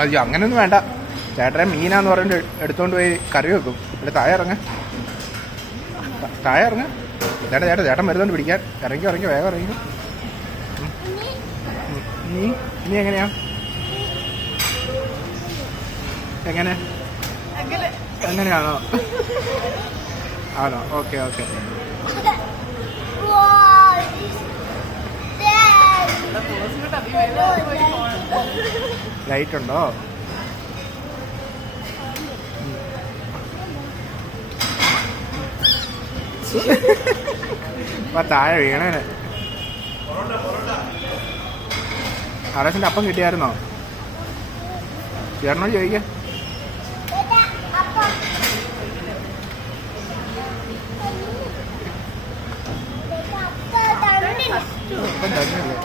അയ്യോ അങ്ങനെയൊന്നും വേണ്ട. ചേട്ടനെ മീനാന്ന് പറഞ്ഞിട്ട് എടുത്തോണ്ട് പോയി കറി വെക്കും. ഇവിടെ താഴെ ഇറങ്ങ, താഴെ ഇറങ്ങ. ചേട്ടൻ വരുന്നുണ്ട് പിടിക്കാൻ. ഇറങ്ങി വേഗം ഇറങ്ങി. ഇനി എങ്ങനെയാ? എങ്ങനെയാണോ? ആണോ? ഓക്കെ. ലൈറ്റ് ഉണ്ടോ? താഴെ വീണേനെ. ആകാശിന്റെ അപ്പം കിട്ടിയായിരുന്നോ? ചേട്ടനോട് ചോദിക്ക. അപ്പം തന്നെയല്ലേ?